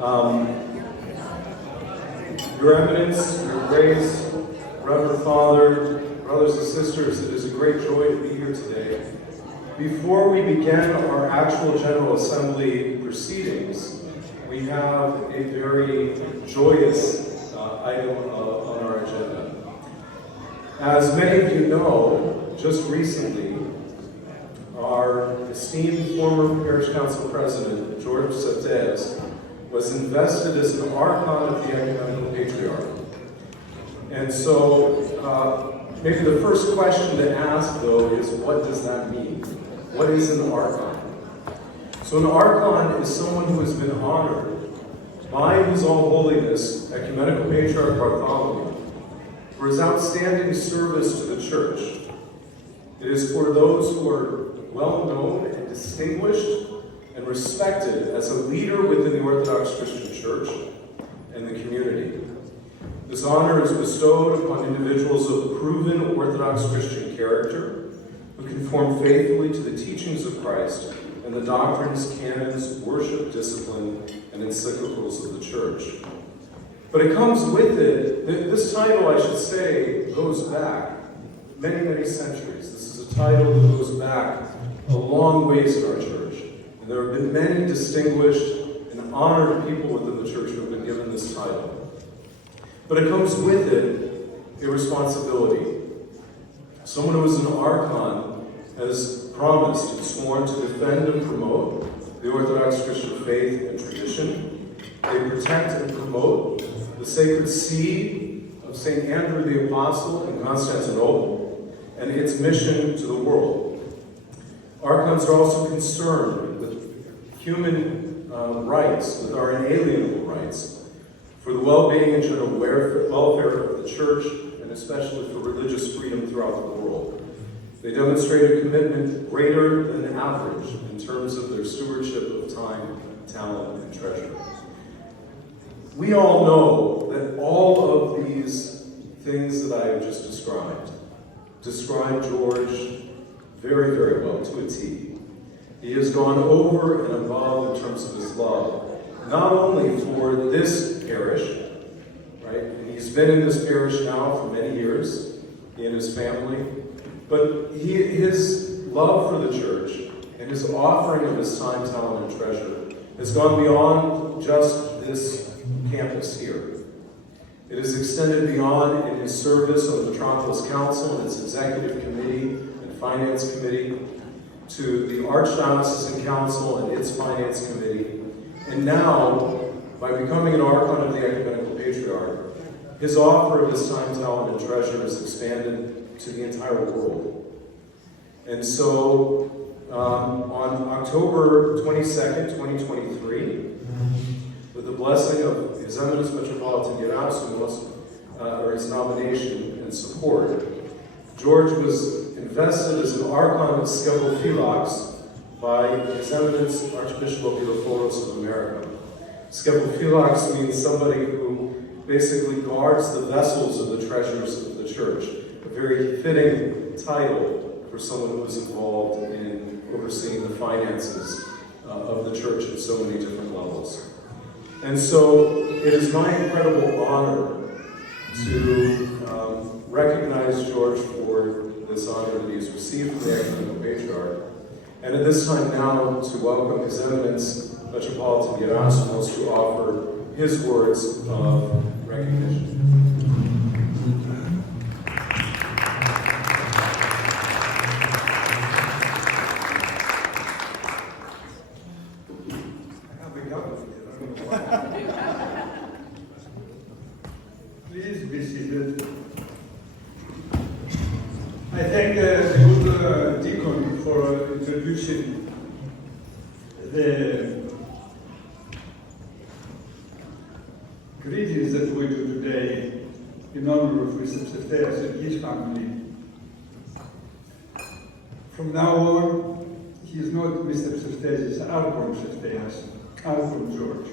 Your Eminence, Your Grace, Reverend Father, brothers and sisters, it is a great joy to be here today. Before we begin our actual General Assembly proceedings, we have a very joyous item on our agenda. As many of you know, just recently, our esteemed former Parish Council President, George Psefteas, was invested as an Archon of the Ecumenical Patriarch. And so, maybe the first question to ask, though, is what does that mean? What is an Archon? So an Archon is someone who has been honored by His All Holiness, Ecumenical Patriarch Bartholomew, for his outstanding service to the Church. It is for those who are well known and distinguished and respected as a leader within the Orthodox Christian Church and the community. This honor is bestowed upon individuals of proven Orthodox Christian character who conform faithfully to the teachings of Christ and the doctrines, canons, worship, discipline, and encyclicals of the Church. But it comes with it, this title, I should say, goes back many, many centuries. This is a title that goes back a long ways in our church. And there have been many distinguished and honored people within the church who have been given this title. But it comes with it a responsibility. Someone who is an Archon has promised and sworn to defend and promote the Orthodox Christian faith and tradition. They protect and promote the sacred see of St. Andrew the Apostle in Constantinople and its mission to the world. Archons are also concerned with human rights, with our inalienable rights, for the well-being and general welfare of the Church, and especially for religious freedom throughout the world. They demonstrate a commitment greater than average in terms of their stewardship of time, talent, and treasure. We all know that all of these things that I have just describe George very, very well, to a T. He has gone over and above in terms of his love, not only for this parish, right? And he's been in this parish now for many years, he and his family, but his love for the church and his offering of his time, talent, and treasure has gone beyond just this campus here. It has extended beyond in his service on the Metropolis Council and its Executive Committee and Finance Committee, to the Archdiocesan Council and its Finance Committee, and now, by becoming an Archon of the Ecumenical Patriarch, his offer of his time, talent, and treasure is expanded to the entire world. And so, on October 22nd, 2023, with the blessing of His Eminence Metropolitan Gerasimos, or his nomination and support, George was invested as an Archon of Skevophylax by His Eminence Archbishop Theophilos of America. Skevophylax means somebody who basically guards the vessels of the treasures of the church, a very fitting title for someone who is involved in overseeing the finances of the church at so many different levels. And so it is my incredible honor to recognize George for this honor that he has received from the Ecumenical Patriarch, and at this time now to welcome His Eminence Metropolitan Gerasimos to offer his words of recognition. Please be seated. I thank the good deacon for introducing the greetings that we do today in honor of Mr. Psefteas and his family. From now on, he is not Mr. Psefteas, it's Archon Psefteas, Archon George.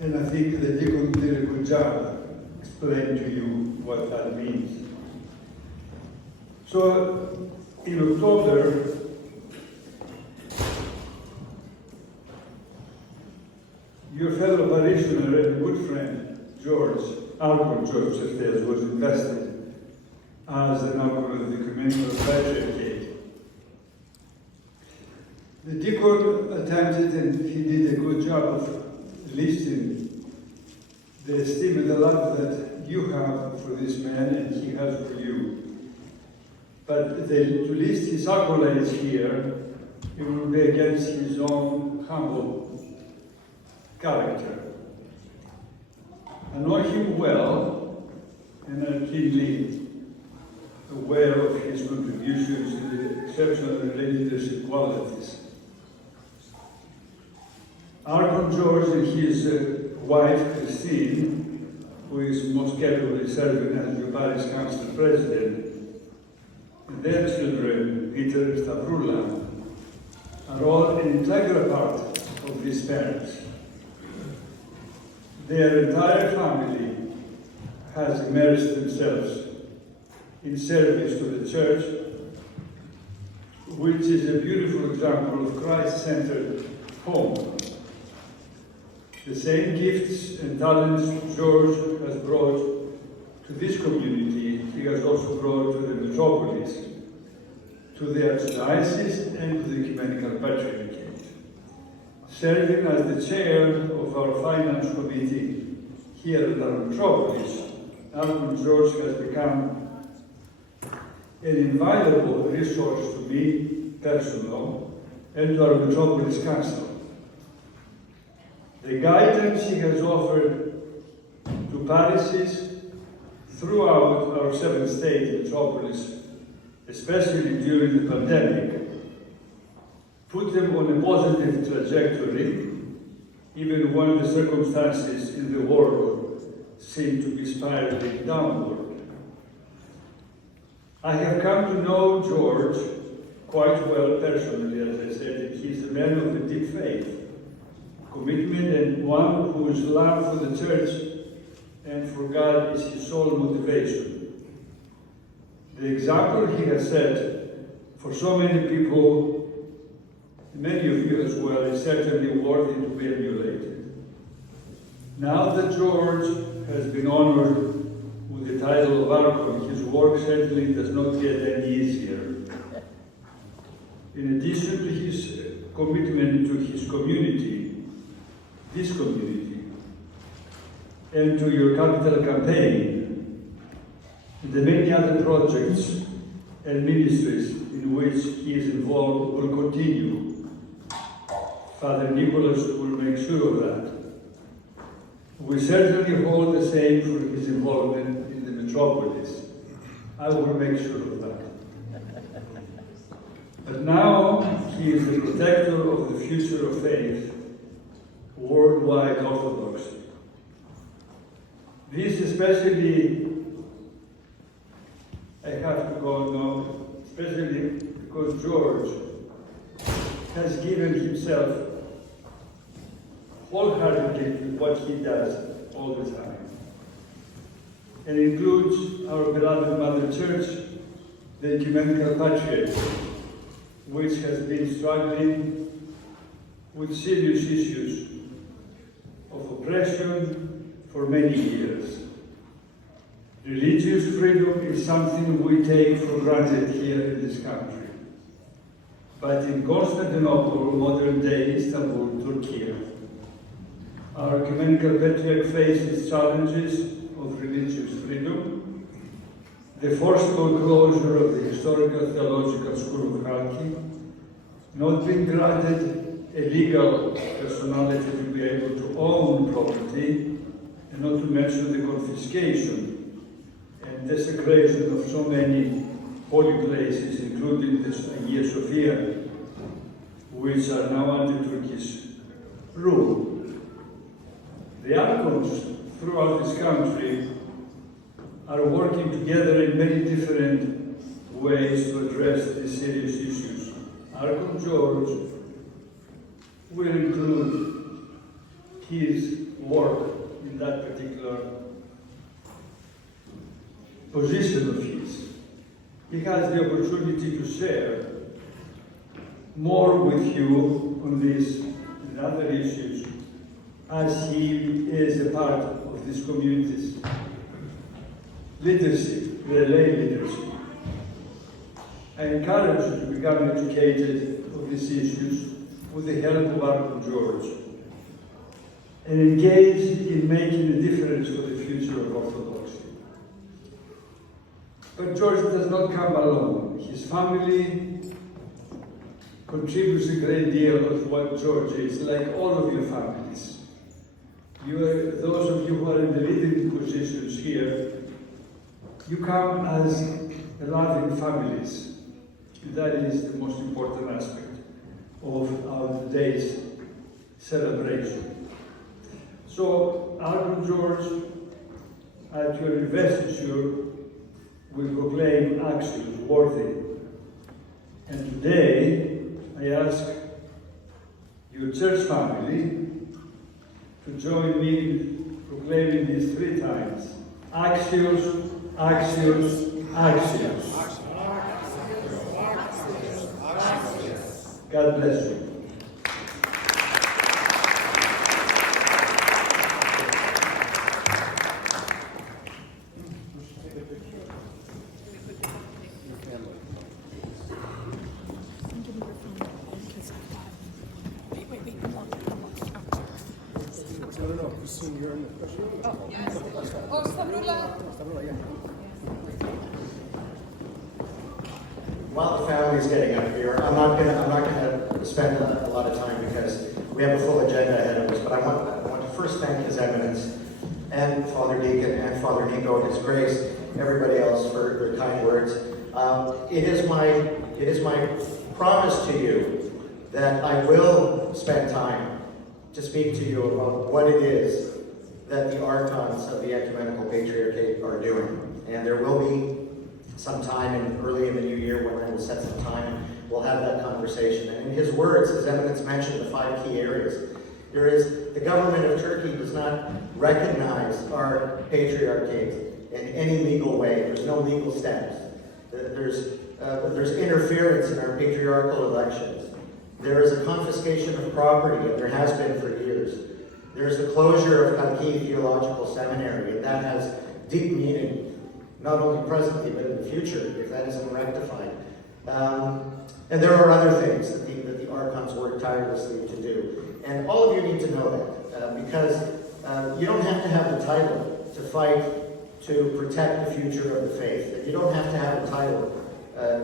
And I think the deacon did a good job explaining to you what that means. So, in Your fellow parishioner and good friend, Archon George Psefteas, was invested as an Archon of the Ecumenical Patriarchate. The deacon attempted, and he did a good job of listing the esteem and the love that you have for this man and he has for you. But to list his accolades here, it will be against his own humble character. I know him well and are keenly aware of his contributions to the exceptional leadership qualities. Archon George and his wife Christine, who is most capably serving as your parish council president, and their children, Peter and Stavrula, are all an integral part of these parents. Their entire family has immersed themselves in service to the church, which is a beautiful example of Christ-centered home. The same gifts and talents George has brought to this community, he has also brought to the metropolis, to the Archdiocese and to the Ecumenical Patriarchate. Serving as the chair of our finance committee here at our metropolis, Archon George has become an invaluable resource to me personally and to our metropolis council. The guidance he has offered to parishes throughout our 7-state metropolis, especially during the pandemic, put them on a positive trajectory, even when the circumstances in the world seem to be spiraling downward. I have come to know George quite well personally, as I said. He's a man of a deep faith, commitment, and one whose love for the church and for God is his sole motivation. The example he has set for so many people, many of you as well, is certainly worthy to be emulated. Now that George has been honored with the title of Archon, his work certainly does not get any easier. In addition to his commitment to his community, this community, and to your capital campaign, and the many other projects and ministries in which he is involved will continue. Father Nicholas will make sure of that. We certainly hold the same for his involvement in the metropolis. I will make sure of that. But now he is the protector of the future of faith, worldwide orthodoxy. This especially, I have to go now, especially because George has given himself wholeheartedly to what he does all the time. And includes our beloved Mother Church, the Ecumenical Patriarchate, which has been struggling with serious issues of oppression for many years. Religious freedom is something we take for granted here in this country. But in Constantinople, modern-day Istanbul, Turkey, our Ecumenical Patriarch faces challenges of religious freedom, the forcible closure of the Historical Theological School of Kharkiv, not being granted a legal personality to be able to own property, and not to mention the confiscation and desecration of so many holy places, including the Hagia Sophia, which are now under Turkish rule. The Archons throughout this country are working together in many different ways to address these serious issues. Archon George will include his work in that particular position of his. He has the opportunity to share more with you on these and other issues as he is a part of this community's leadership, the lay leadership. I encourage you to become educated of these issues with the help of Archon George and engage in making a difference for the future of Orthodoxy. But George does not come alone. His family contributes a great deal of what George is, like all of your families. Those of you who are in the leading positions here, you come as loving families. That is the most important aspect of our today's celebration. So, Archon George, at your investiture, will proclaim Axios worthy. And today, I ask your church family to join me in proclaiming these 3 times. Axios, Axios, Axios. God bless you. While the family's getting up here, I'm not gonna spend a lot of time because we have a full agenda ahead of us. But I want to first thank His Eminence and Father Deacon and Father Nico, His Grace, everybody else for their kind words. It is my promise to you that I will spend time to speak to you about what it is that the Archons of the Ecumenical Patriarchate are doing, and there will be some time early in the new year when I will set some time and we'll have that conversation. And in his words, His Eminence mentioned the 5 key areas. There is, the government of Turkey does not recognize our patriarchate in any legal way. There's no legal status. There's interference in our patriarchal elections. There is a confiscation of property, and there has been for years. There's the closure of Khalki Theological Seminary, and that has deep meaning, not only presently, but in the future, if that isn't rectified. And there are other things that the Archons work tirelessly to do. And all of you need to know that, because you don't have to have the title to fight to protect the future of the faith. You don't have to have a title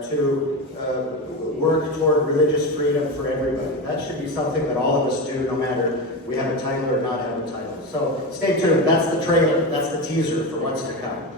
to work toward religious freedom for everybody. That should be something that all of us do, no matter we have a title or not have a title. So stay tuned. That's the trailer. That's the teaser for what's to come.